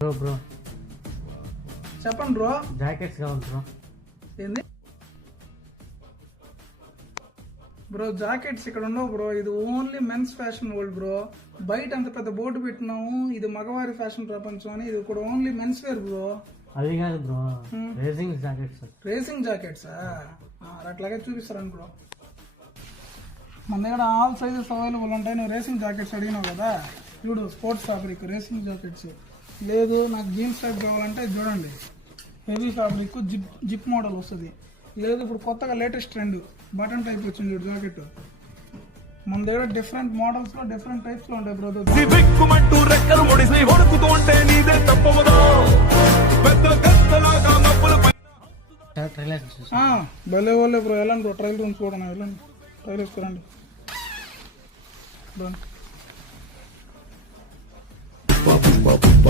Bro చెప్పండి bro. Jackets కావాలి bro. ఏంది బ్రో జాకెట్స్ ఇక్కడ ఉండవు బ్రో, ఇది only men's fashion world bro. బయట అంత పెద్ద బోర్డు పెట్టినాము, ఇది మగవారి ఫ్యాషన్ ప్రపంచం అని. ఇది కూడా ఓన్లీ మెన్స్ వేర్ బ్రో. అది కాదు బ్రో, రేసింగ్ జాకెట్స్. రేసింగ్ జాకెట్సా? అట్లాగే చూపిస్తారండి బ్రో. మన దగ్గర ఆల్ సైజెస్ అవైలబుల్ ఉంటాయి. నువ్వు రేసింగ్ జాకెట్స్ అడిగినావు కదా, చూడు స్పోర్ట్స్ ఫ్యాబ్రిక్ రేసింగ్ జాకెట్స్. లేదు నాకు జీన్స్ టైప్ కావాలంటే చూడండి, హెవీ ఫ్యాబ్రిక్ జిప్ మోడల్ వస్తుంది. లేదు ఇప్పుడు కొత్తగా లేటెస్ట్ ట్రెండ్ బటన్ టైప్ వచ్చింది చూడు జాకెట్. మన దగ్గర డిఫరెంట్ మోడల్స్ లో డిఫరెంట్ టైప్స్ లో ఉంటాయి బ్రో. భలే వాళ్ళే బ్రో. వెళ్ళండి బ్రో, ట్రైల్ రూమ్స్ కూడా వెళ్ళండి, ట్రైల్ వేసుకురండి.